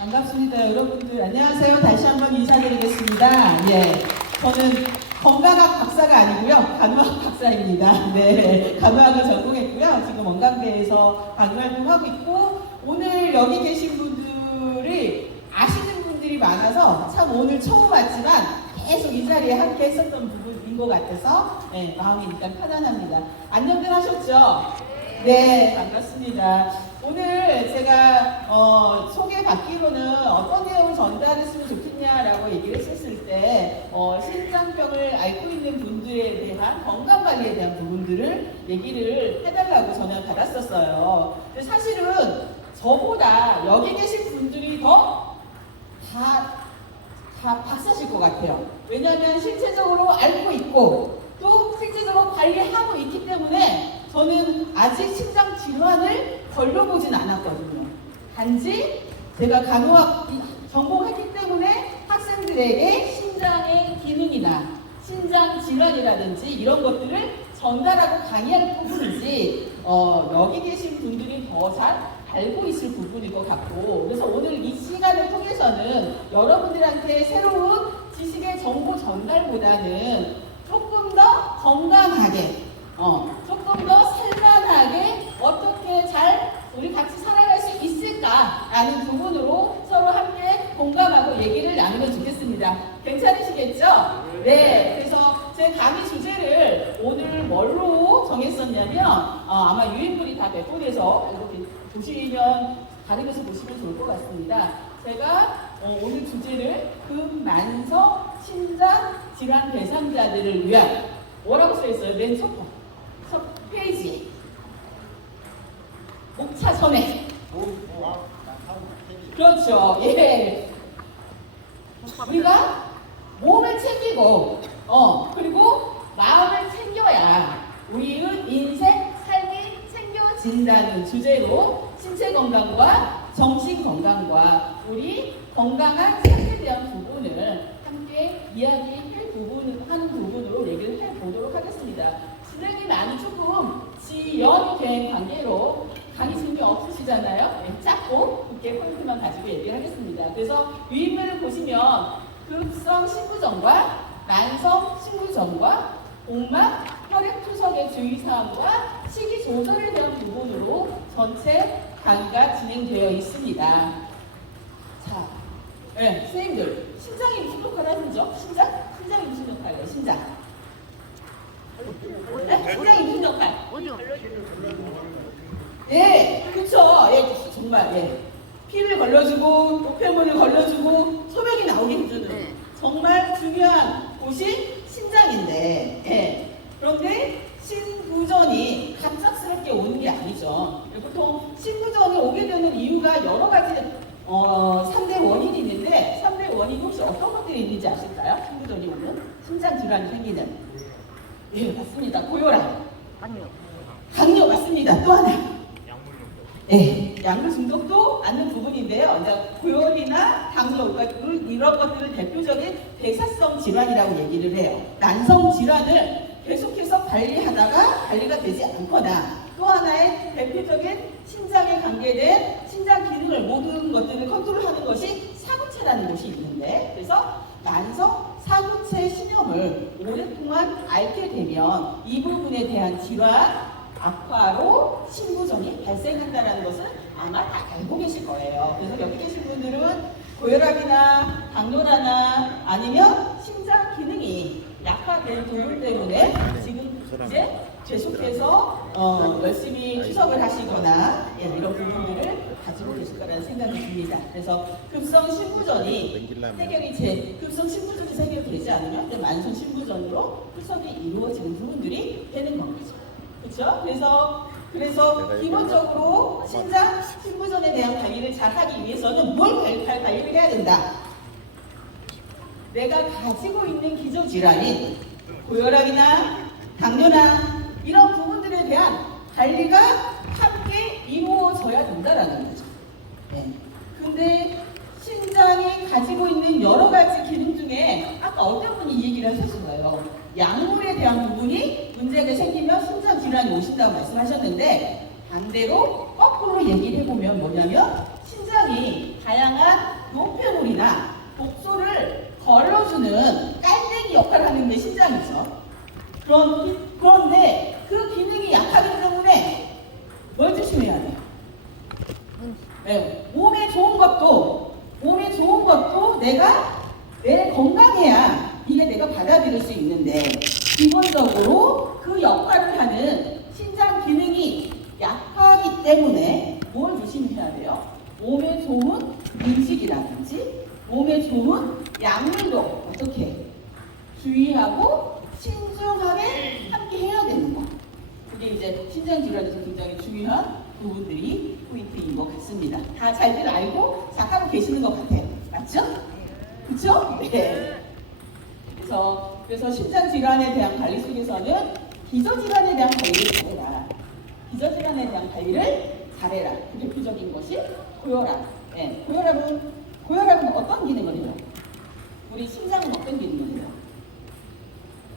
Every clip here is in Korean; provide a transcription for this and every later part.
반갑습니다. 여러분들 안녕하세요. 다시 한번 인사드리겠습니다. 예, 저는 건강학 박사가 아니고요. 간호학 박사입니다. 네, 간호학을 전공했고요. 지금 원광대에서 강의활동하고 있고, 오늘 여기 계신 분들이 아시는 분들이 많아서 참 오늘 처음 왔지만 계속 이 자리에 함께 했었던 부분인 것 같아서 네, 마음이 일단 편안합니다. 안녕들 하셨죠? 네, 반갑습니다. 오늘 제가 소개받기로는 어떤 내용을 전달했으면 좋겠냐라고 얘기를 했었을 때 신장병을 앓고 있는 분들에 대한 건강관리에 대한 부분들을 얘기를 해달라고 전화를 받았었어요. 근데 사실은 저보다 여기 계신 분들이 다 박사실 것 같아요. 왜냐하면 실제적으로 앓고 있고 또 실제적으로 관리하고 있기 때문에 저는 아직 신장 질환을 걸러보진 않았거든요. 단지 제가 간호학 전공했기 때문에 학생들에게 신장의 기능이나 신장 질환이라든지 이런 것들을 전달하고 강의할 부분이지 여기 계신 분들이 더 잘 알고 있을 부분일 것 같고, 그래서 오늘 이 시간을 통해서는 여러분들한테 새로운 지식의 정보 전달보다는 조금 더 건강하게 조금 더 살만하게 어떻게 잘 우리 같이 살아갈 수 있을까라는 부분으로 서로 함께 공감하고 얘기를 나누면 좋겠습니다. 괜찮으시겠죠? 네, 그래서 제 강의 주제를 오늘 뭘로 정했었냐면 아마 유인물이 다 배포돼서 이렇게 보시면 가리면서 보시면 좋을 것 같습니다. 제가 오늘 주제를 근만성 신장 질환 대상자들을 위한 뭐라고 써있어요? 맨 첫 페이지에 목차 전에 그렇죠. 예, 우리가 몸을 챙기고 그리고 마음을 챙겨야 우리의 인생 삶이 챙겨진다는 주제로 신체 건강과 정신 건강과 우리 건강한 삶에 대한 부분을 함께 하는 부분으로 얘기를 해보도록 하겠습니다. 진행이 많이 조금 지연이 된 관계로 강의 준비 없으시잖아요. 네, 짧고 굵게 포인트만 가지고 얘기를 하겠습니다. 그래서 유인물을 보시면 급성 신부전과 만성 신부전과 복막 혈액 투석의 주의사항과 식이 조절에 대한 부분으로 전체 강의가 진행되어 있습니다. 자, 네, 선생님들 신장이 무슨 역할을 하는죠? 신장이 무슨 역할을 해요? 신장이 무슨 역할? 예, 그쵸. 예, 정말, 예. 피를 걸러주고, 노폐물을 걸러주고, 소변이 나오게 해주는 정말 중요한 곳이 신장인데, 예. 그런데 신부전이 갑작스럽게 오는 게 아니죠. 보통 신부전이 오게 되는 이유가 여러 가지 3대 원인이 있는데 3대 원인이 혹시 어떤 것들이 있는지 아실까요? 신부전이 오는 신장 질환이 생기는. 예, 맞습니다. 고혈압. 당뇨 맞습니다. 또 하나. 예, 약물 중독도 않는 부분인데요. 이제 고혈이나 당뇨 이런 것들을 대표적인 대사성 질환이라고 얘기를 해요. 난성 질환을 계속해서 관리하다가 관리가 되지 않거나 또 하나의 대표적인 신장에 관계된 신장 기능을 모든 것들을 컨트롤하는 것이 사구체라는 것이 있는데, 그래서 만성 사구체 신염을 오랫동안 앓게 되면 이 부분에 대한 질환 악화로 신부전이 발생한다는 것을 아마 다 알고 계실 거예요. 그래서 여기 계신 분들은 고혈압이나 당뇨나 아니면 신장 기능이 약화된 부분 때문에 지금 이제 계속해서 열심히 투석을 하시거나 이런 부분들을 가지고 계실 거라는 생각이 듭니다. 그래서 급성 신부전이 급성 신부전이 해결되지 않으면 만성 신부전으로 투석이 이루어지는 부분들이 되는 겁니다. 그렇죠? 그래서 기본적으로 신장 신부전에 대한 관리를 잘 하기 위해서는 뭘 관리를 해야 된다? 내가 가지고 있는 기저질환인 고혈압이나 당뇨나 이런 부분들에 대한 관리가 함께 이루어져야 된다라는 거죠. 네. 근데 신장이 가지고 있는 여러 가지 기능 중에 아까 어떤 분이 이 얘기를 하셨어요. 약물에 대한 부분이 문제가 생기면 신장 질환이 오신다고 말씀하셨는데, 반대로 거꾸로 얘기를 해보면 뭐냐면 신장이 다양한 노폐물이나 독소를 걸러주는 깔때기 역할을 하는 게 신장이죠. 그런데 그 기능이 약하기 때문에 뭘 조심해야 돼요? 네, 몸에 좋은 것도 내 건강해야 이게 내가 받아들일 수 있는데 기본적으로 그 역할을 하는 신장 기능이 약하기 때문에 뭘 조심해야 돼요? 몸에 좋은 음식이라든지 몸에 좋은 약물도 어떻게 주의하고 신중하게 함께 해야 되는 거. 그게 이제 신장 질환에서 굉장히 중요한 부분들이 포인트인 것 같습니다. 다 잘들 알고 생각하고 계시는 것 같아요. 맞죠? 그렇죠? 네. 그래서 신장 질환에 대한 관리 속에서는 기저질환에 대한 관리를 잘해라. 기저질환에 대한 관리를 잘해라. 그 대표적인 것이 고혈압. 네. 고혈압은 어떤 기능을 해요? 우리 심장은 어떤 기능을 해요?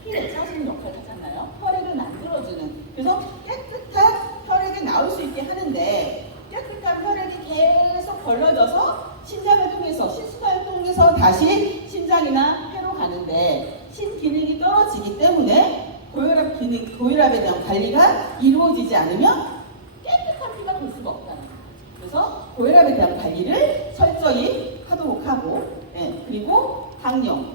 피를 짜주는 역할을 하잖아요. 혈액을 만들어주는. 그래서 깨끗한 혈액이 나올 수 있게 하는데 깨끗한 혈액이 계속 걸러져서 신장을 통해서 신수관을 통해서 다시 심장이나 폐로 가는데 신기능이 떨어지기 때문에 고혈압에 대한 관리가 이루어지지 않으면 깨끗한 피가 돌 수가 없다는 거예요. 그래서 고혈압에 대한 관리를 철저히 하도록 하고, 그리고 당뇨.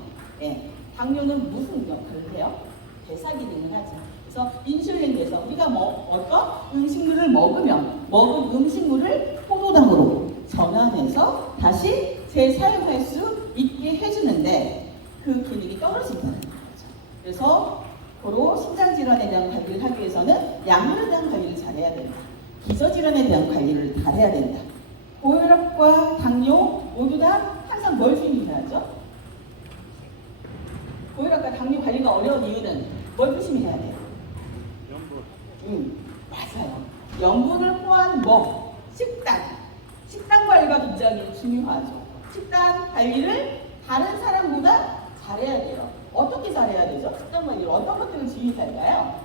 당뇨는 무슨 역할을 해요? 대사 기능을 하죠. 그래서 인슐린 대사, 우리가 어떤 음식물을 먹으면 먹은 음식물을 포도당으로 전환해서 다시 재사용할 수 있게 해주는데 그 기능이 떨어진다는 거죠. 그래서 고로 신장질환에 대한 관리를 하기 위해서는 약물에 대한 관리를 잘해야 된다. 기저질환에 대한 관리를 잘해야 된다. 고혈압과 당뇨 모두 다 항상 뭘 주의해야죠? 고혈압과 당뇨 관리가 어려운 이유는 뭘 조심해야 돼요? 염분. 맞아요. 염분을 포함한 식단 관리가 굉장히 중요하죠. 식단 관리를 다른 사람보다 잘해야 돼요. 어떻게 잘해야 되죠? 식단 관리를 어떤 것들을 주의해야 할까요?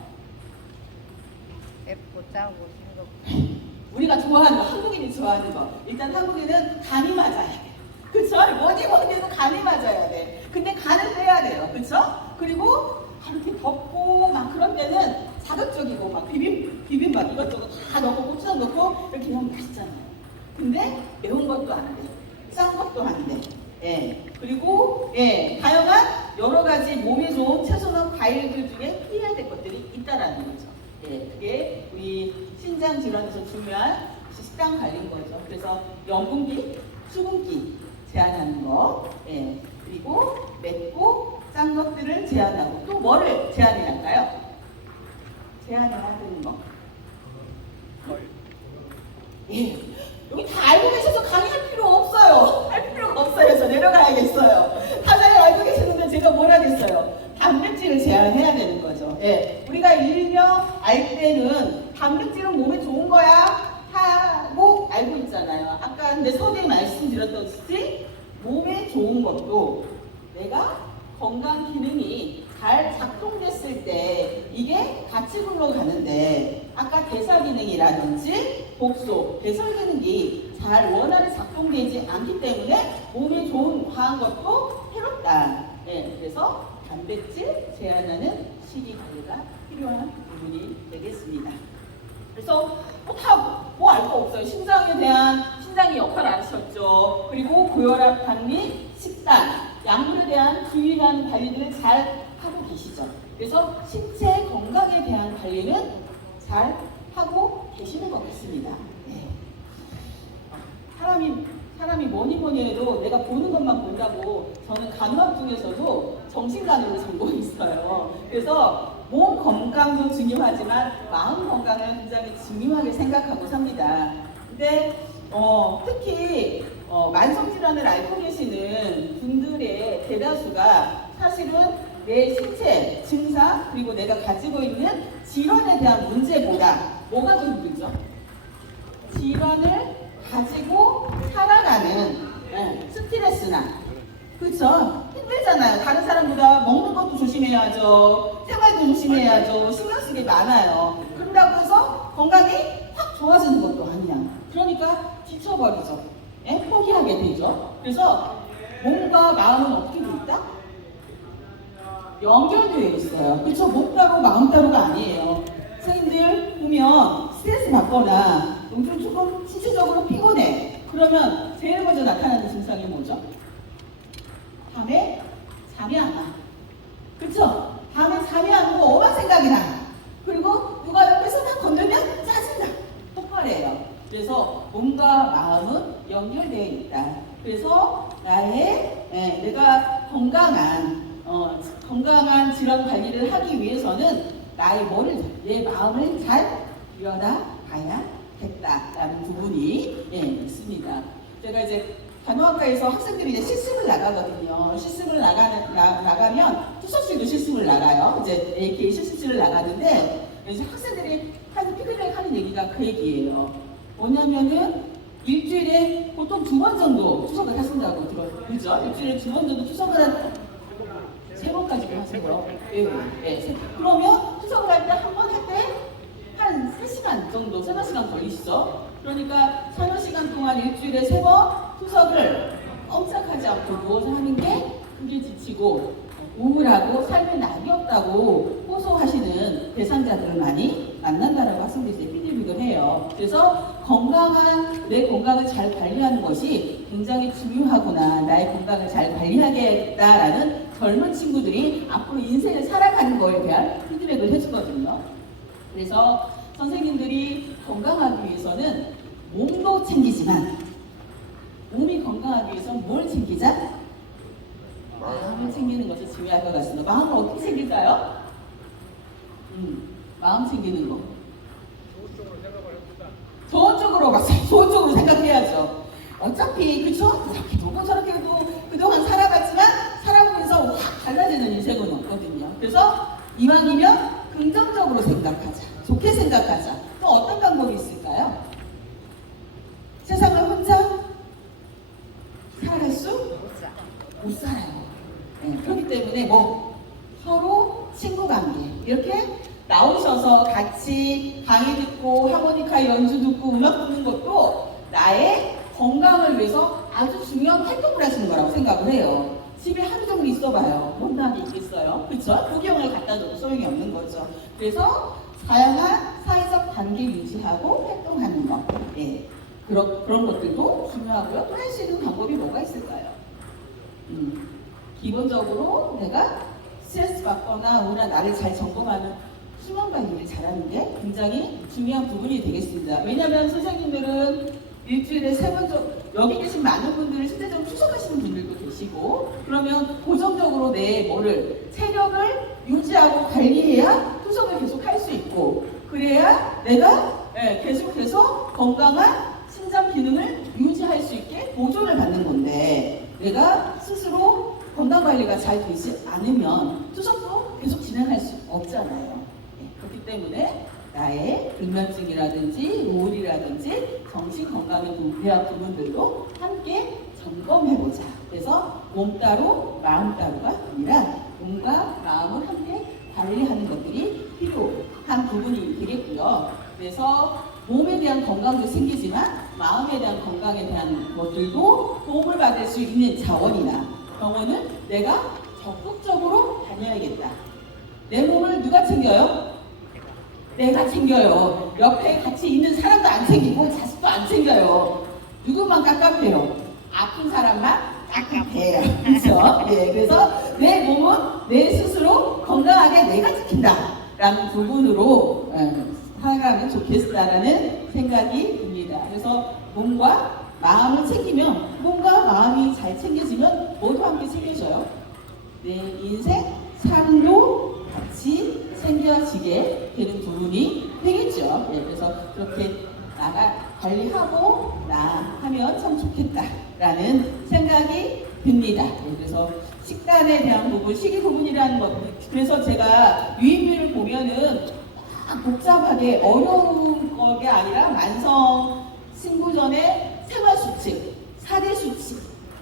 맵고 짜고 싱겁고. 우리가 좋아하는 거, 한국인이 좋아하는 거. 일단 한국인은 간이 맞아야 돼. 그쵸? 뭐니 해도 간이 맞아야 돼. 근데 간을 빼야 돼요. 그쵸? 그리고 이렇게 덥고 막 그런 때는 자극적이고 막 비빔밥 이것저것 다 넣고 고추장 넣고 이렇게 하면 맛있잖아요. 근데 매운 것도 안 돼. 싼 것도 안 돼. 그리고 다양한 여러 가지 몸에 좋은 채소나 과일들 중에 피해야 될 것들이 있다라는 거죠. 그게 우리 신장 질환에서 중요한 식단 관리인 거죠. 그래서 염분기, 수분기 제한하는 거, 그리고 맵고 짠 것들을 제한하고 또 뭐를 제한해야 할까요? 제한해야 되는 거. 여기 다 알고 계셔서 강의할 필요 없어요. 할 필요가 없어요. 저 내려가야겠어요. 다 잘 알고 계시는데 제가 뭘 하겠어요. 단백질을 제한해야 되는 거죠. 우리가 일명 알 때는 단백질은 몸에 좋은 거야 하고 알고 있잖아요. 아까 근데 서두에 말씀드렸듯이 몸에 좋은 것도 내가 건강 기능이 잘 작동됐을 때 이게 같이 굴러가는데 아까 대사 기능이라든지 독소, 배설 기능이 잘 원활히 작동되지 않기 때문에 몸에 좋은 과한 것도 해롭다. 그래서 단백질 제한하는 식이 관리가 필요한 부분이 되겠습니다. 그래서 뭐 알 거 없어요. 신장의 역할을 아셨죠. 그리고 고혈압, 당리, 식단, 약물에 대한 주의한 관리들을 잘 하고 계시죠. 그래서 신체 건강에 대한 관리는 잘 하고 계시는 것 같습니다. 사람이 뭐니 해도 내가 보는 것만 본다고 저는 간호학 중에서도 정신간호를 전공이 있어요. 그래서 몸 건강도 중요하지만 마음 건강을 굉장히 중요하게 생각하고 삽니다. 근데 특히 만성질환을 앓고 계시는 분들의 대다수가 사실은 내 신체 증상 그리고 내가 가지고 있는 질환에 대한 문제보다 뭐가 더 힘들죠? 질환을 가지고 살아가는 스트레스나 그렇죠? 힘들잖아요. 다른 사람보다 먹는 것도 조심해야죠. 생활도 조심해야죠. 신경 쓰게 많아요. 그런다고 해서 건강이 확 좋아지는 것도 아니야. 그러니까 지쳐버리죠. 포기하게 되죠. 그래서 몸과 마음은 어떻게 돼 있다? 연결되어 있어요. 그렇죠? 몸 따로 마음 따로가 아니에요. 선생님들 보면 스트레스 받거나 요즘 조금 신체적으로 피곤해. 그러면 제일 먼저 나타나는 증상이 뭐죠? 밤에 잠이 안 와. 그쵸? 밤에 잠이 안 오고 엄한 생각이 나. 그리고 누가 옆에서 막 건들면 짜증나. 폭발해요. 그래서 몸과 마음은 연결되어 있다. 그래서 내가 건강한 질환 관리를 하기 위해서는 내 마음을 잘 들여다봐야겠다라는 부분이 있습니다. 제가 이제 간호학과에서 학생들이 이제 실습을 나가거든요. 실습을 나가면 투석실도 실습을 나가요. 이제 AK 실습실을 나가는데 이제 학생들이 피드백 하는 얘기가 그 얘기예요. 뭐냐면은 일주일에 보통 2번 정도 투석을 하신다고 들어요. 그죠? 일주일에 2번 정도 투석을 3번까지도 하세요. 그러면 투석을 할 때 한 번 할 때 한 3시간 정도, 3-4시간 걸리시죠? 그러니까 3-4시간 동안 일주일에 3번 투석을 꼼짝하지 않고 누워서 하는 게 그게 지치고 우울하고 삶에 낙이 없다고 호소하시는 대상자들을 많이 만난다라고 학생들이 이제 피드백을 해요. 그래서 내 건강을 잘 관리하는 것이 굉장히 중요하구나. 나의 건강을 잘 관리하겠다라는 젊은 친구들이 앞으로 인생을 살아가는 거에 대한 피드백을 해주거든요. 그래서 선생님들이 건강하기 위해서는 몸도 챙기지만 몸이 건강하기 위해서 뭘 챙기자? 마음을 챙기는 것이 중요할 것 같습니다. 마음을 어떻게 챙길까요? 마음 챙기는 거. 좋은 쪽으로 생각해야죠. 어차피 그쵸? 이렇게 누구 저렇게 도 그동안 살아봤지만 살아보면서 확 달라지는 인생은 없거든요. 그래서 이왕이면 긍정적으로 생각하자. 좋게 생각하자. 또 어떤 방법이 있을까요? 세상을 혼자 살아갈 수 못 살아요. 그렇기 때문에 서로 친구 관계 이렇게 나오셔서 같이 강의 듣고 하모니카 연주 듣고 음악 듣는 것도 나의 건강을 위해서 아주 중요한 활동을 하시는 거라고 생각을 해요. 집에 하루 종일 있어봐요. 못나게 있겠어요? 그렇죠? 구경을 갖다 줘도 소용이 없는 거죠. 그래서 다양한 사회적 관계 유지하고 활동하는 것. 그런 것들도 중요하고요. 또 할 수 있는 방법이 뭐가 있을까요? 기본적으로 내가 스트레스 받거나 우울한 나를 잘 점검하는 수면 관리를 잘하는 게 굉장히 중요한 부분이 되겠습니다. 왜냐하면 선생님들은 일주일에 3번 정도, 여기 계신 많은 분들은 실제적으로 투석하시는 분들도 계시고, 그러면 고정적으로 내 체력을 유지하고 관리해야 투석을 계속 할 수 있고, 그래야 내가 계속해서 건강한 심장 기능을 유지할 수 있게 보조를 받는 건데, 내가 스스로 건강관리가 잘 되지 않으면 투석도 계속 진행할 수 없잖아요. 그렇기 때문에 나의 불면증이라든지 우울이라든지 정신건강에 대한 부분들도 함께 점검해보자. 그래서 몸 따로 마음 따로가 아니라 몸과 마음을 함께 관리하는 것들이 필요한 부분이 되겠고요. 그래서 몸에 대한 건강도 생기지만 마음에 대한 건강에 대한 것들도 도움을 받을 수 있는 자원이나 병원은 내가 적극적으로 다녀야겠다. 내 몸을 누가 챙겨요? 내가 챙겨요. 옆에 같이 있는 사람도 안 챙기고 자식도 안 챙겨요. 누구만 깝깝해요? 아픈 사람만 깝깝해요. 그렇죠? 그래서 내 몸은 내 스스로 건강하게 내가 지킨다라는 부분으로 살아가면 좋겠다라는 생각이 듭니다. 그래서 몸과 마음을 챙기면, 몸과 마음이 잘 챙겨지면 모두 함께 챙겨져요. 내 인생, 삶도 같이 챙겨지게 되는 부분이 되겠죠. 그래서 그렇게 관리하고 하면 참 좋겠다라는 생각이 듭니다. 그래서 식단에 대한 부분, 식이 부분이라는 것, 그래서 제가 유인비를 보면은 복잡하게 어려운 게 아니라 만성 신고전의 생활수칙, 4대 수칙.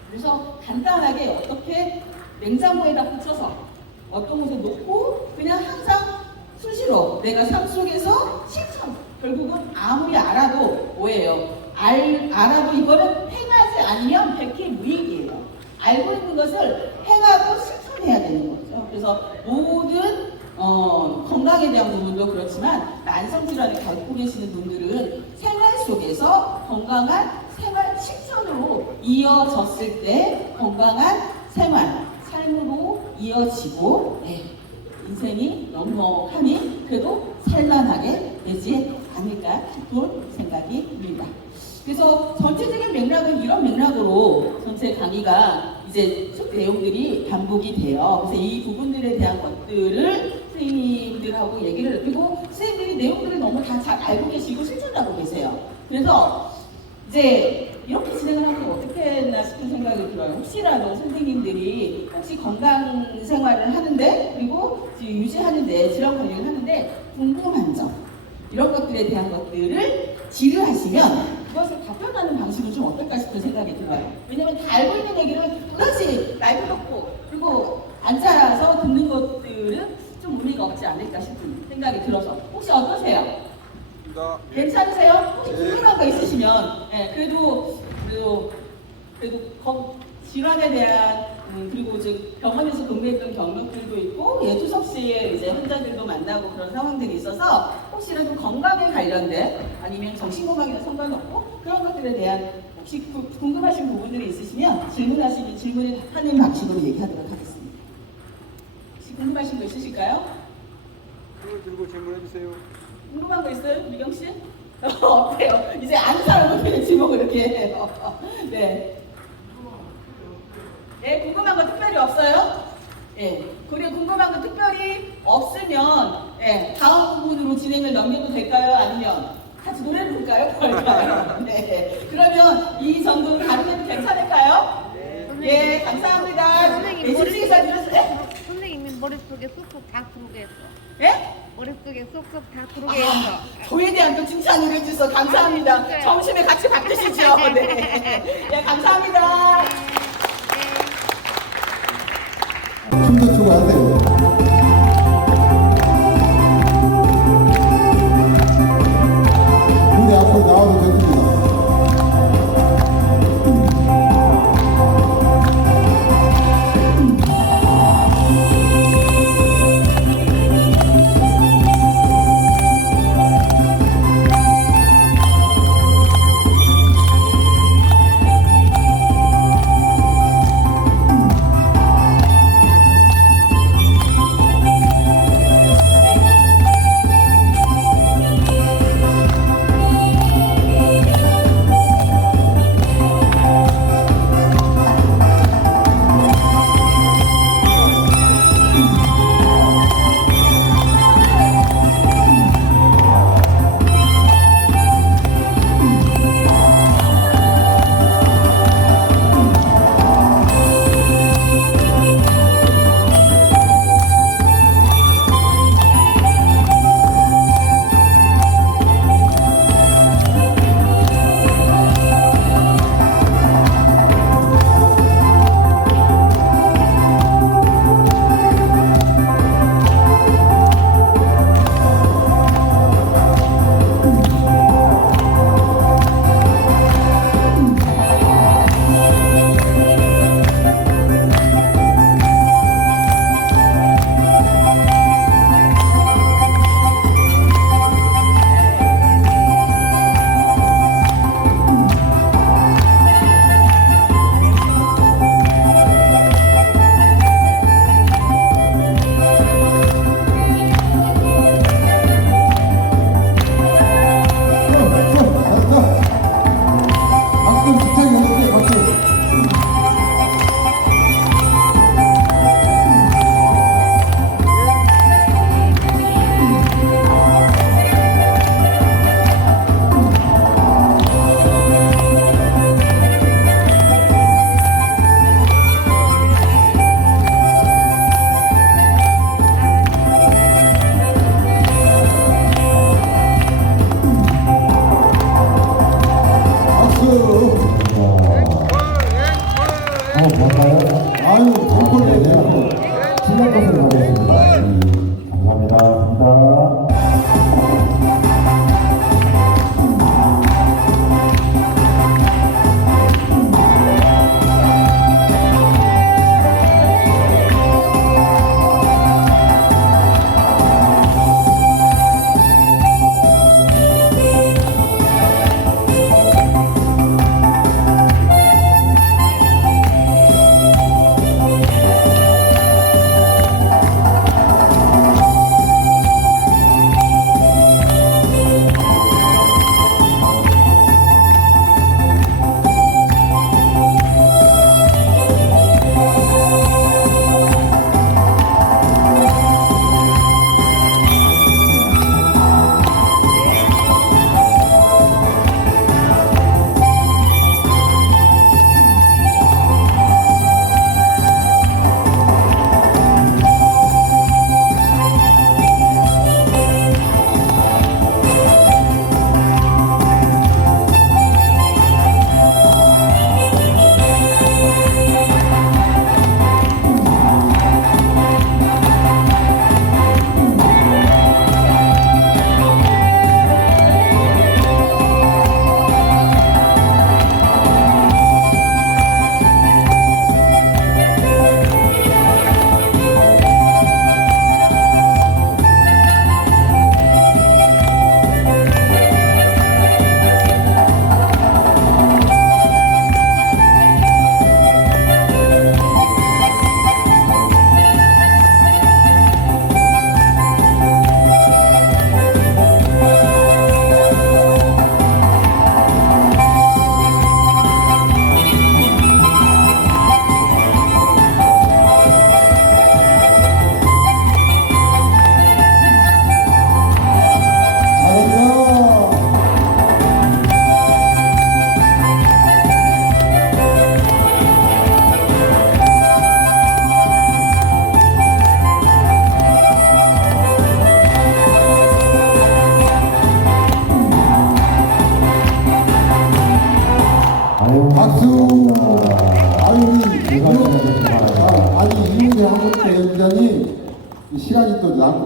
그래서 간단하게 어떻게 냉장고에다 붙여서 어떤 곳에 놓고 그냥 항상 수시로 내가 삶 속에서 실천. 결국은 아무리 알아도 뭐예요? 알아도 이거는 행하지 아니면 백해무익이에요. 알고 있는 것을 행하고 실천해야 되는 거죠. 그래서 모든 건강에 대한 부분도 그렇지만 만성질환을 갖고 계시는 분들은 생활 속에서 건강한 생활 실천으로 이어졌을 때 건강한 삶으로 이어지고 인생이 넉넉하니 그래도 살만하게 되지 않을까 싶은 생각이 듭니다. 그래서 전체적인 맥락은 이런 맥락으로 전체 강의가 이제 쭉 내용들이 반복이 돼요. 그래서 이 부분들에 대한 것들을 선생님들하고 얘기를 그리고 선생님들이 내용들을 너무 다 잘 알고 계시고 실천하고 계세요. 그래서 이제 이렇게 진행을 하면 어떻게 했나 싶은 생각이 들어요. 혹시라도 선생님들이 혹시 건강 생활을 하는데 그리고 유지하는데 질환 관리를 하는데 궁금한 점 이런 것들에 대한 것들을 질의하시면 그것을 답변하는 방식은 좀 어떨까 싶은 생각이 들어요. 왜냐면 다 알고 있는 얘기를 또다시 라이브 듣고 그리고 앉아서 듣는 것들은 좀 의미가 없지 않을까 싶은 생각이 들어서 혹시 어떠세요? 괜찮으세요? 혹시 궁금한 거 있으시면 그래도 질환에 대한 그리고 이제 병원에서 근무했던 경력들도 있고 투석시에 이제 환자들도 만나고 그런 상황들이 있어서 혹시라도 건강에 관련된 아니면 정신건강이나 상관없고 그런 것들에 대한 혹시 궁금하신 부분들이 있으시면 질문하시면 질문을 하는 방식으로 얘기하도록 하겠습니다. 혹시 궁금하신 거 있으실까요? 손을 들고 질문해주세요. 궁금한 거 있어요? 미경 씨? 어때요? 이제 아는 사람은 그냥 지목을 이렇게 해요. 네. 네, 궁금한 거 특별히 없어요? 예. 그리고 궁금한 거 특별히 없으면 다음 부분으로 진행을 넘겨도 될까요? 아니면 같이 노래를 부를까요? 볼까요? 네. 그러면 이 정도는 다루면 괜찮을까요? 네. 감사합니다. 선생님, 실시기사 들었어요? 선생님이 머릿속에 쏙쏙 다 들어오게 했어. 예? 머릿속에 쏙쏙 다 들어오게 했어. 저에 대한 또 칭찬을 해주셔서 감사합니다. 진짜요? 점심에 같이 밥 드시죠. 네. 네, 감사합니다. 춤도 추고 하세요. 무대 앞으로 나와도 됩니다. 아유, 덩크를 내고 지난 것으로 가겠습니다. 감사합니다. 감사합니다.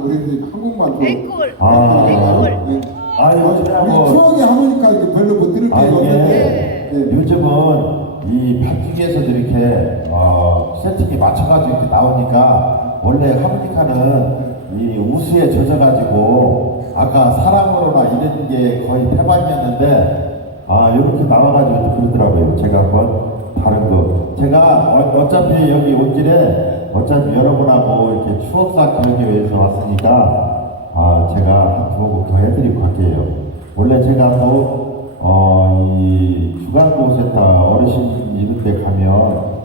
우리 한국만 좀. 앵콜. 아. 앵콜. 네. 아니, 우리 요즘하고, 추억의 하모니카 이렇게 별로 못 들을 아, 필요가 이게 없는데. 네. 요즘은 이 방송에서도 이렇게 세팅이 맞춰가지고 이렇게 나오니까 원래 하모니카는 이 우수에 젖어가지고 아까 사랑으로나 이런 게 거의 태반이었는데 이렇게 나와가지고 그러더라고요. 제가 한번 다른 거 제가 어차피 여기 온 길에 어차피 여러분하고 이렇게 추억사 기억에 위해서 왔으니까 제가 한 두 곡 더 해드리고 갈게요. 원래 제가 이 주간보호센터 어르신 이런 데 가면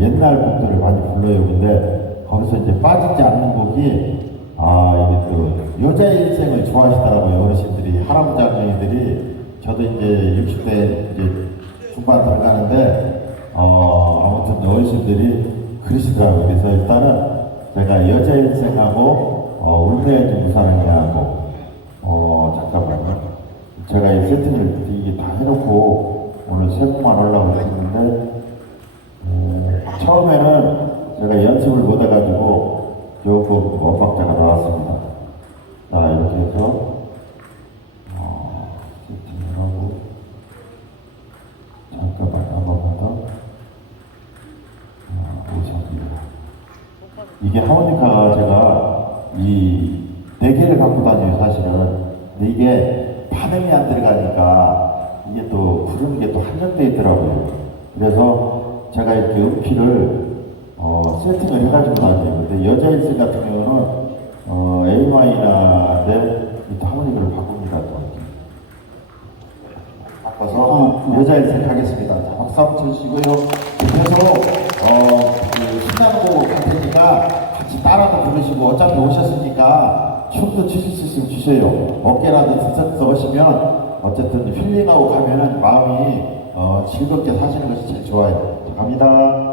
옛날 곡들을 많이 불러요. 근데 거기서 이제 빠지지 않는 곡이 이게 또 여자의 인생을 좋아하시더라고요. 어르신들이 할아버지 할머니들이 저도 이제 60대 이제 중반 들어가는데 아무튼 어르신들이 그러시더라고요. 그래서 일단은 제가 여자의 인생하고 운명의 무사랑이하고 잠깐만요. 제가 이 세팅을 이게 다 해놓고 오늘 세 곡만 하려고 했는데 처음에는 제가 연습을 못 해가지고 조금 엇박자가 나왔습니다. 자 이렇게 해서 세팅을 하고 잠깐만 한 번만 더 이게 하모니카가 제가 이 4개를 갖고 다녀요 사실은. 근데 이게 반응이 안 들어가니까 이게 또 부르는 게 또 한정되어 있더라고요. 그래서 제가 이렇게 음키를 세팅을 해가지고 다녀요. 근데 여자일세 같은 경우는 A 마이너인데 또 하모니카를 바꿉니다. 또 바꿔서 여자일세 가겠습니다. 자, 박수 한번 쳐주시고요. 그래서 그 신나는 곡을 할 테니까 같이 따라도 부르시고 어차피 오셨으니까 춤도 추실 수 있으면 주세요. 어깨라도 들썩 하시면 어쨌든 힐링하고 가면은 마음이 즐겁게 사시는 것이 제일 좋아요. 자, 갑니다.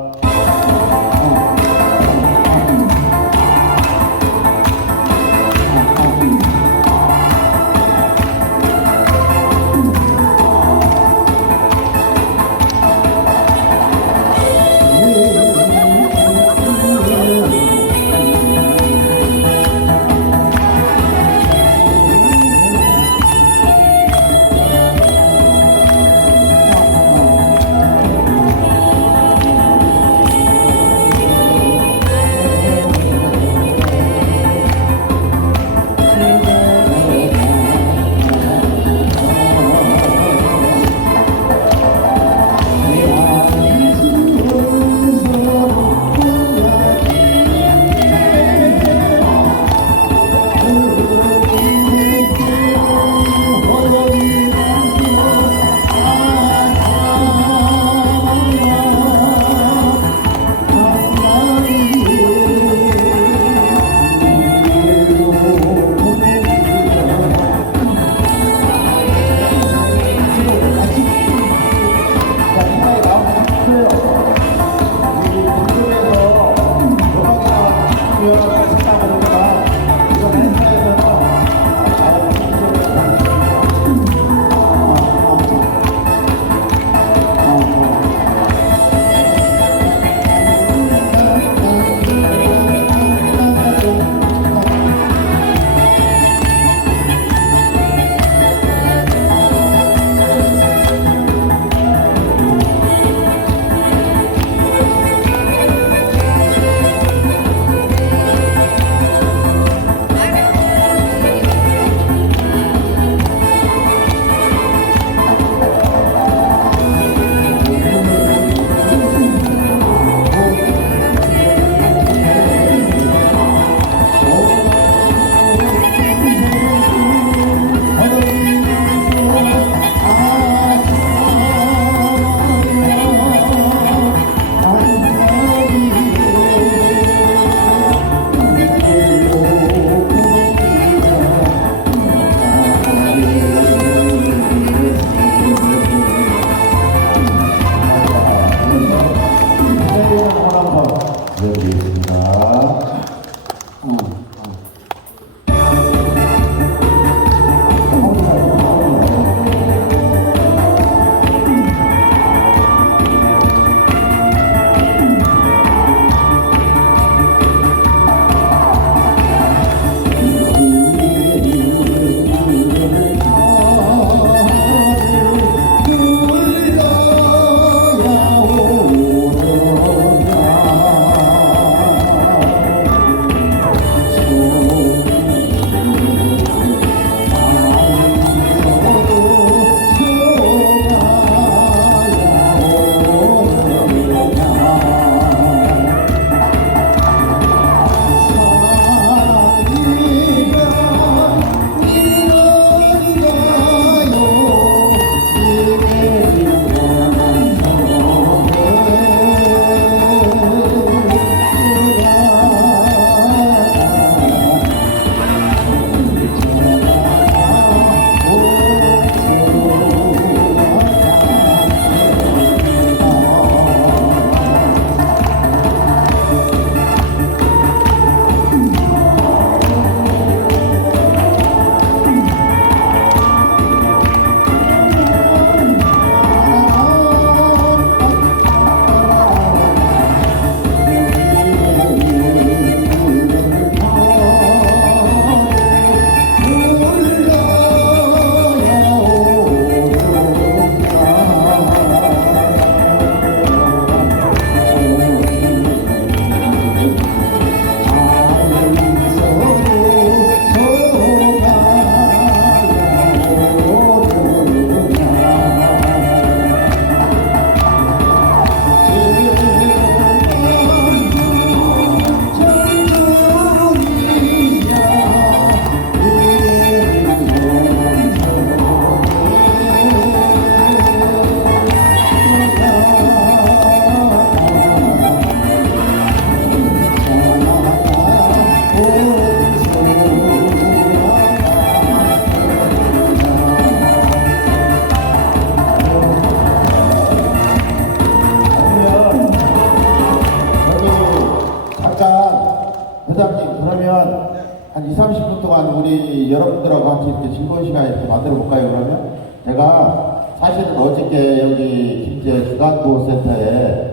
30분 동안 우리 여러분들하고 같이 이렇게 즐거운 시간 이렇게 만들어 볼까요, 그러면? 제가 사실은 어저께 여기 김제 주간보호센터에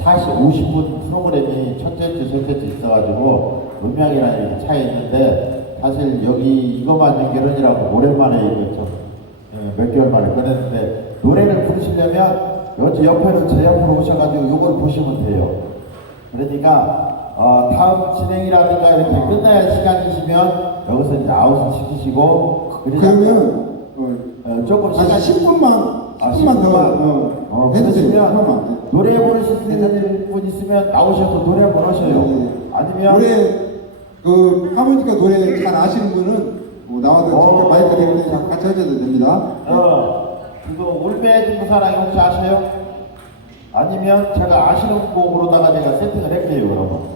50분 프로그램이 첫째 주, 셋째 주 있어가지고 음향이랑 이렇게 차이 있는데 사실 여기 이것만 연결하느라고 오랜만에 이거 몇 개월 만에 꺼냈는데 노래를 부르시려면 여기 옆에는 제 옆으로 오셔가지고 이걸 보시면 돼요. 그러니까 다음 진행이라든가 이렇게 끝날 시간이시면 여기서 이제 아웃을 시키시고 그러면 조금 한 10분만 더 해주세요. 해주시면 그러면 노래 부르시는 분 있으면 나오셔서 노래 한번 하셔요. 아니면 노래 그 하모니카 노래 잘 아시는 분은 뭐 나와서 진짜 마이크 대고 같이 하셔도 됩니다. 그거 울베 사랑이 혹시 아셔요? 아니면 제가 아시는 곡으로다가 제가 세팅을 할게요, 그러면.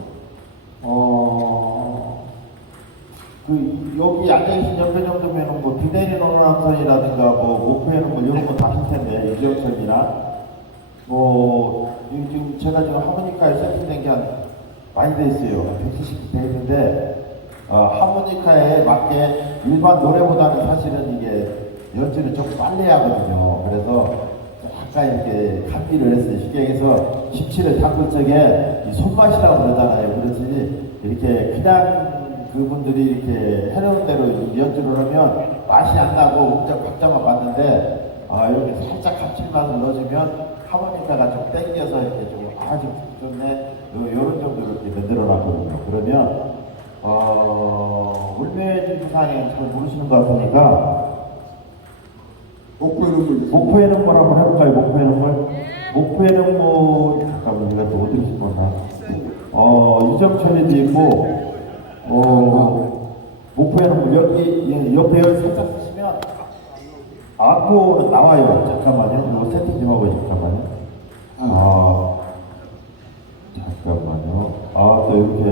여기 앉아계신 옆에 정도면 뭐 비대리 노노남선이라든가 뭐 목표에는 뭐 이런 거 다 할 텐데, 이정철이나 지금 제가 지금 하모니카에 세팅된 게 많이 돼 있어요. 170개 돼 있는데, 하모니카에 맞게 일반 노래보다는 사실은 이게 연주를 좀 빨리 하거든요. 그래서 약간 이렇게 감기를 했어요. 쉽게 얘기해서 17을 닦을 적에 이 손맛이라고 그러잖아요. 그렇지 이렇게 그냥 그분들이 이렇게 해놓은 대로 연주를 하면 맛이 안 나고 음정 박자만 맞는데 이렇게 살짝 감칠맛을 넣어주면 하모니카가 좀 땡겨서 이렇게 좀 아주 좋네. 요런 정도로 이렇게 만들어 놨거든요. 그러면 울베 주사님 잘 모르시는 것 같으니까 목포의 눈물 한번 해볼까요? 목포의 눈물? 목포의 눈물 잠깐만 내가 또 어디를 심었나? 이정철이도 있고 목포의 눈물 여기 옆에 살짝 쓰시면 악보는 나와요. 잠깐만요. 이거 세팅 좀 하고 잠깐만요. 잠깐만요. 또 이렇게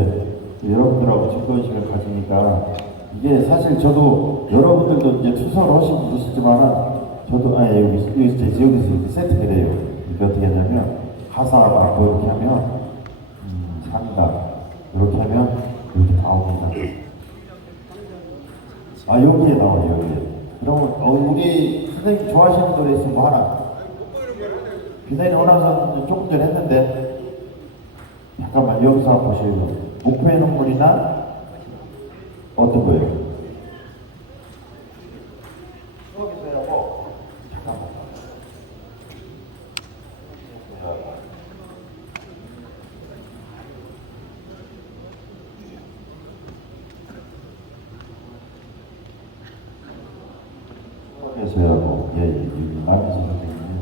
여러분들하고 즐거운 시간을 가지니까 이게 사실 저도 여러분들도 이제 투서를 하시고 그러시지만은 저도 여기서 세팅을 해요. 이게 어떻게 하냐면 가사가 이렇게 하면 상가 이렇게 하면 이렇게 나옵니다. 여기에 나와요. 여기에. 그러면 우리 선생님 좋아하시는 노래 있으면 뭐 하나? 비나인 원함선 조금 전에 했는데 잠깐만 여기서 한번 보시고 목포의 눈물이나 어떤 거예요? 여기서 하고 잠깐만 여기서 하고 남희수 선생님이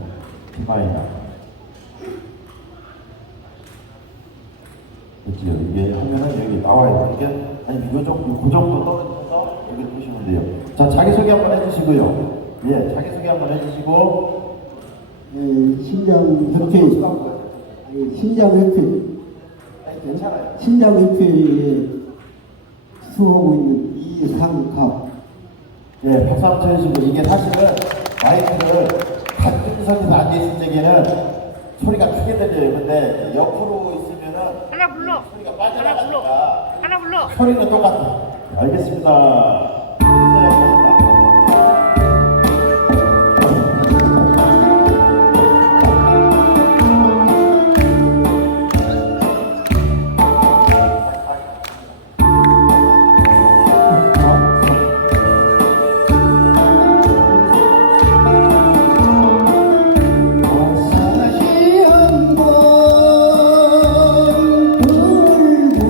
디마이나 그치요. 이게 하면은 여기 나와요. 이게 그 정도 떨어져서 여기 보시면 돼요. 자, 자기소개 한번 해주시고요. 자기소개 한번 해주시고. 신장협회에 수하고 있는 이상갑. 박수 한번 쳐주시고. 이게 사실은 마이크를 간중석에서 앉아있을 적에는 소리가 크게 들려요. 근데 옆으로 있으면은 하나 불러. 소리가 빠져나가니까 하나 불러. 소리는 똑같아요. 알겠습니다.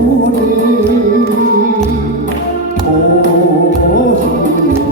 돌고래 보고 싶네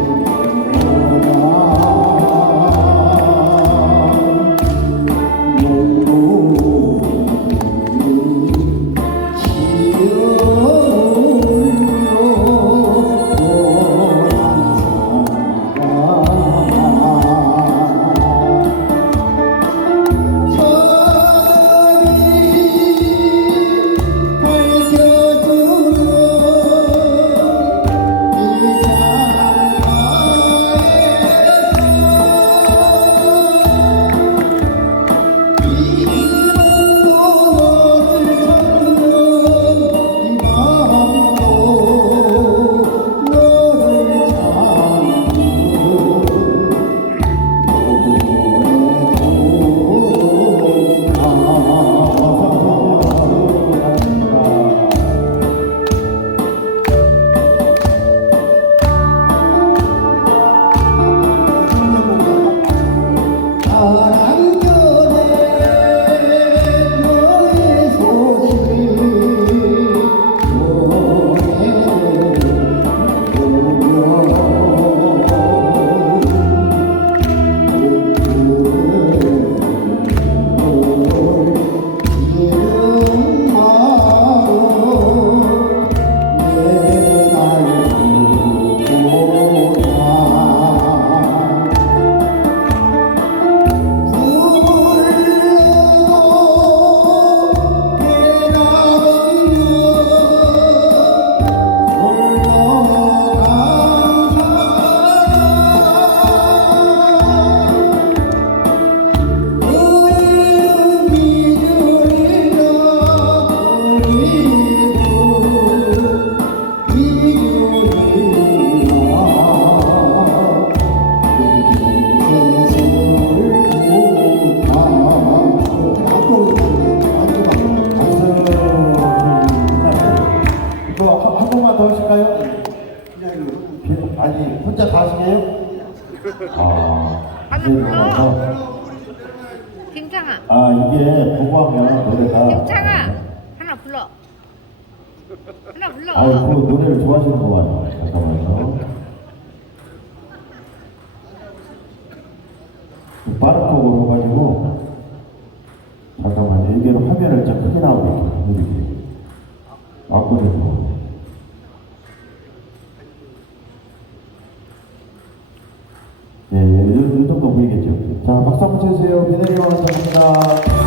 좋아하세요? 하나 이게 불러. 좋아서. 김창아. 이게 보고 하면 노래가. 김창아. 하나 불러. 하나 불러. 그 노래를 좋아하시는구만. 잠깐만요. 빠른 곡으로 해가지고. 잠깐만요. 이게 화면을 좀 크게 나오게 해드릴게요. 왔거든요. 예, 이 정도 보이겠죠. 자, 박수 한번 쳐주세요. 미네리 왕입니다.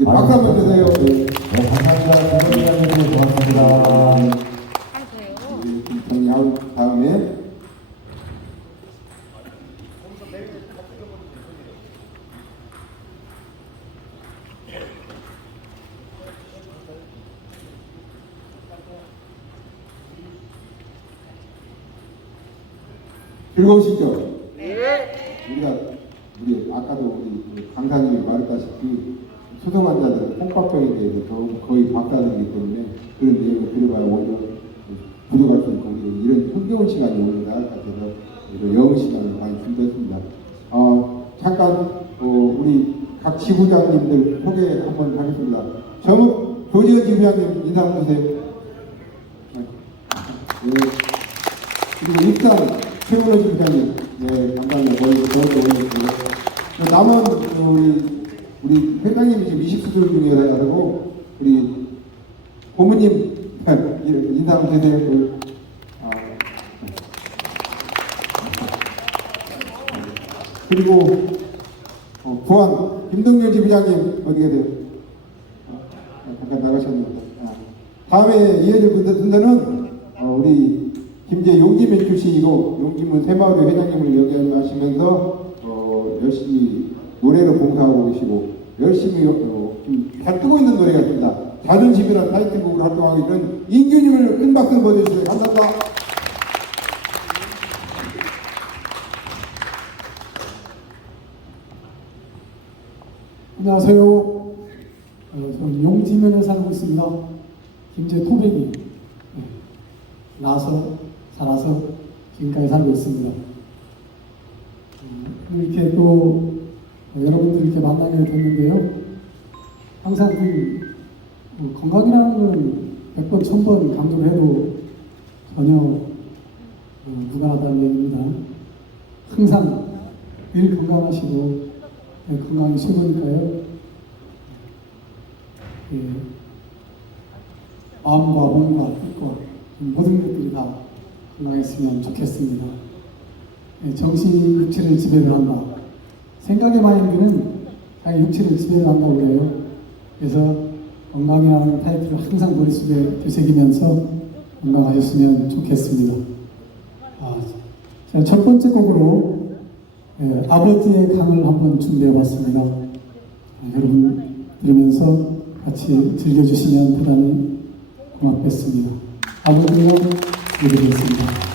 이제 박수 한번 주세요. 네. 네, 감사합니다. 김동희님 고맙습니다. 하세요. 네, 정리한 다음에 즐거우시죠? 우리 아까도 우리 강사님이 말했다시피 수송 환자들은 홍박병에 대해서 거의 박사들이기 때문에 그런 내용을 들어봐야 오히려 부족할 수 있고 이런 흥겨운 시간이 오히려 나을 것 같아서 영어 시간을 많이 준비했습니다. 잠깐 우리 각 지부장님들 소개 한번 하겠습니다. 정읍 조지현 지부장님 인사 한번 주세요. 네. 그리고 입상 최문호 지부장님, 네, 감사합니다. 머리도 저도 올렸고요. 남은 우리 회장님이 지금 이식 수술 중이라고 우리 고모님 인사 한번 해주세요. 그리고 부안 김동열 지부장님 어디 계세요? 잠깐 나가셨네요. 다음에 이어질 분들은 우리 김제 용기면 출신이고 용기면 새마을회 회장님을 역임하시면서 열심히 노래를 봉사하고 계시고 열심히 잘 뜨고 있는 노래가 있습니다. 자존심이라는 타이틀곡을 활동하고 있는 인규님을 큰 박수 보내주세요. 감사합니다. 안녕하세요. 저는 용지면에 살고 있습니다. 김제 토백이 나서 살아서 지금까지 살고 있습니다. 이렇게 또 여러분들 이렇게 만나게 됐는데요. 항상 건강이라는 건 100번, 1000번 강조를 해도 전혀 무관하다는 얘기입니다. 항상 늘 건강하시고 건강이 최고니까요. 마음과 몸과 뜻과 모든 것들이 다 건강했으면 좋겠습니다. 정신이 육체를 지배를 한다. 생각의 마인드는 자기 육체를 지배를 한다고 그래요. 그래서 건강이라는 타이틀을 항상 머릿속에 되새기면서 건강하셨으면 좋겠습니다. 자, 첫 번째 곡으로 아버지의 강을 한번 준비해봤습니다. 여러분 들으면서 같이 즐겨주시면 대단히 고맙겠습니다. 아버지의 강 드리겠습니다.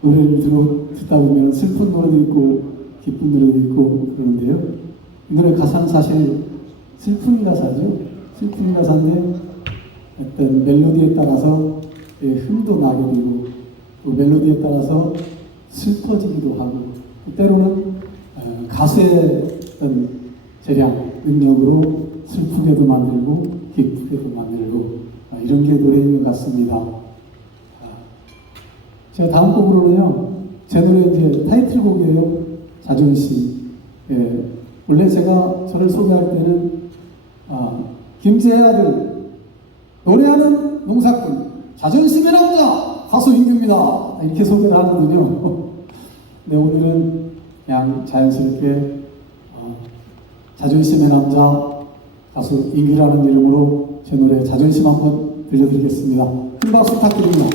노래를 듣다 보면 슬픈 노래도 있고 기쁜 노래도 있고 그러는데요. 이 노래 가사는 사실 슬픈 가사죠. 슬픈 가사인데 어떤 멜로디에 따라서 흥도 나게 되고 또 멜로디에 따라서 슬퍼지기도 하고 때로는 가수의 어떤 재량, 능력으로 슬프게도 만들고 기쁘게도 만들고 이런 게 노래인 것 같습니다. 제 다음 곡으로는요, 제 노래 이제 타이틀곡이에요. 자존심. 예. 원래 제가 저를 소개할 때는, 김제의 아들, 노래하는 농사꾼, 자존심의 남자, 가수 인규입니다. 이렇게 소개를 하거든요. 네, 오늘은 그냥 자연스럽게, 자존심의 남자, 가수 인규라는 이름으로 제 노래 자존심 한번 들려드리겠습니다. 큰 박수 부탁드립니다.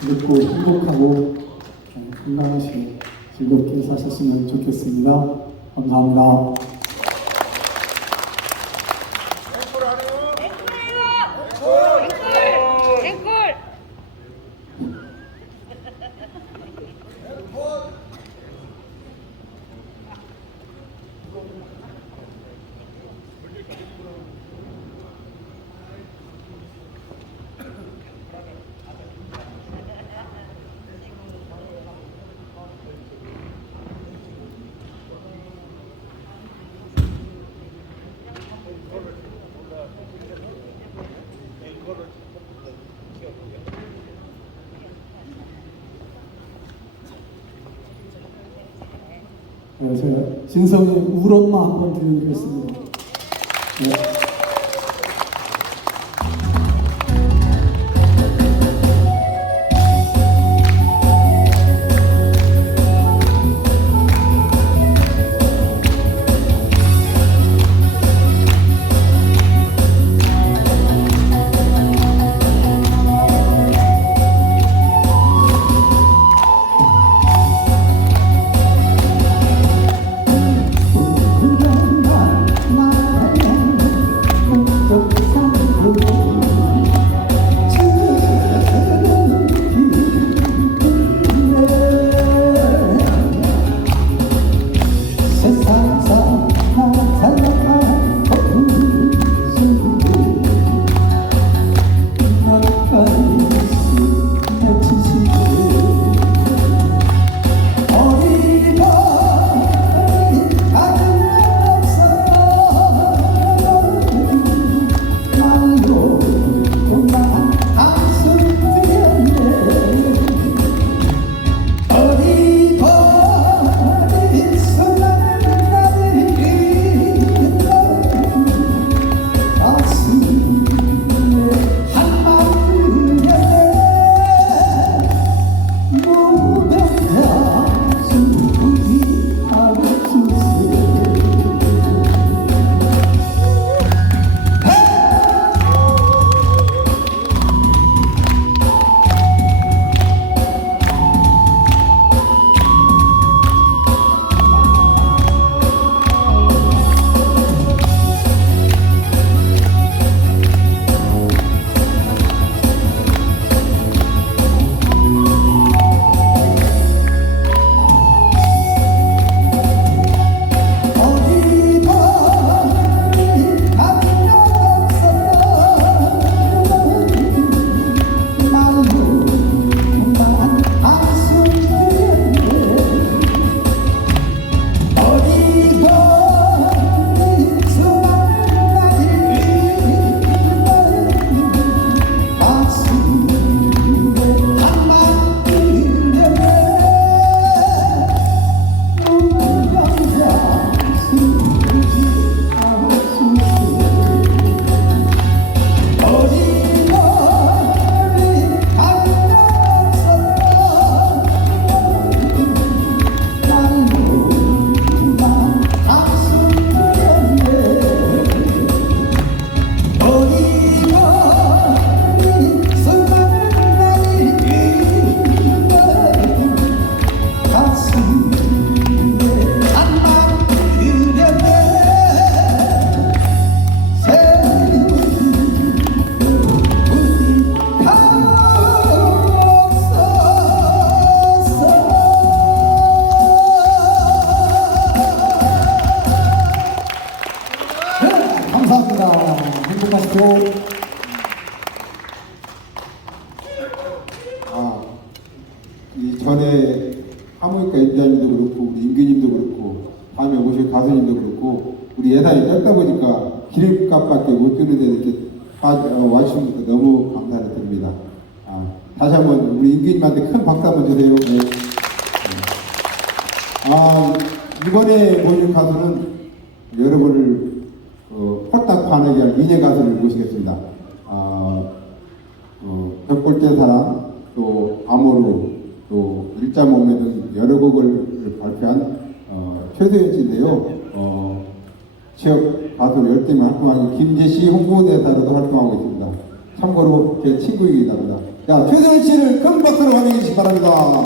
즐겁고 행복하고 건강하시고 즐겁게 사셨으면 좋겠습니다. 감사합니다. 앵콜! 제가 진성의 울엄마 한번 들려드리겠습니다. 네. 행복하시고. 이 전에 하모니카 임자님도 그렇고 우리 임규님도 그렇고 다음에 오실 가수님도 그렇고 우리 예산이 짧다 보니까 기름값밖에 못 주는데 이렇게 와주신 것도 너무 감사를 드립니다. 다시 한번 우리 임규님한테 큰 박수 한번 주세요. 네. 이번에 모실 가수는 여러분을 홀딱 반하게 할 미녀 가수를 모시겠습니다. 벽골제 사랑, 또 아모르, 또 일자몸매 등 여러 곡을 발표한 최소연 씨인데요. 지역 가수 열심히 활동하고 김제시 홍보대사로도 활동하고 있습니다. 참고로 제 친구이기도 합니다. 자, 최소연 씨를 큰 박수로 환영해 주시기 바랍니다.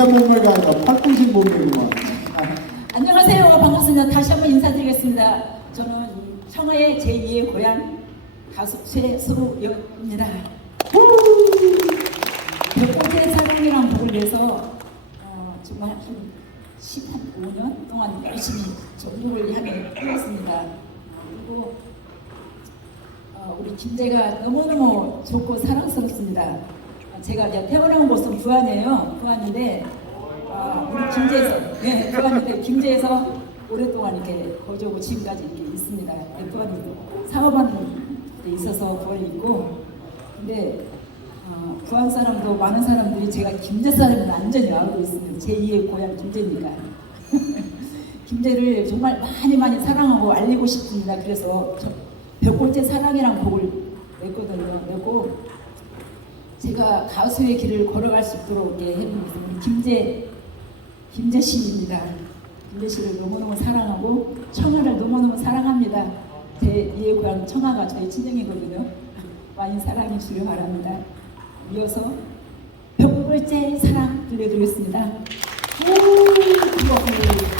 몸매가 아니라 팔뚝신 몸매구만. 안녕하세요. 반갑습니다. 다시 한번 인사드리겠습니다. 저는 청하의 제2의 고향 가수 최수루입니다. 벽골제 사랑이라는 곡을 위해서 정말 한 15년 동안 열심히 전국을 향해 뛰었습니다. 그리고 우리 김제가 너무너무 좋고 사랑스럽습니다. 제가 이제 태어난 곳은 부안이에요. 부안인데 우리 김제에서 부안인데 김제에서 오랫동안 이렇게 거주하고 지금까지 이렇게 있습니다. 부안도 사업하는 데 있어서 부안이 있고 근데 부안 사람도 많은 사람들이 제가 김제 사람을 완전히 알고 있습니다. 제2의 고향 김제니까. 김제를 정말 많이 사랑하고 알리고 싶습니다. 그래서 벽골제 사랑이란 곡을 냈거든요. 내고 제가 가수의 길을 걸어갈 수 있도록 해준 것은 김제 씨입니다. 김제 씨를 너무너무 사랑하고 청하를 너무너무 사랑합니다. 제2의 고향 청하가 저희 친정이거든요. 많이 사랑해 주시길 바랍니다. 이어서 벽골제 사랑 들려드리겠습니다. 오,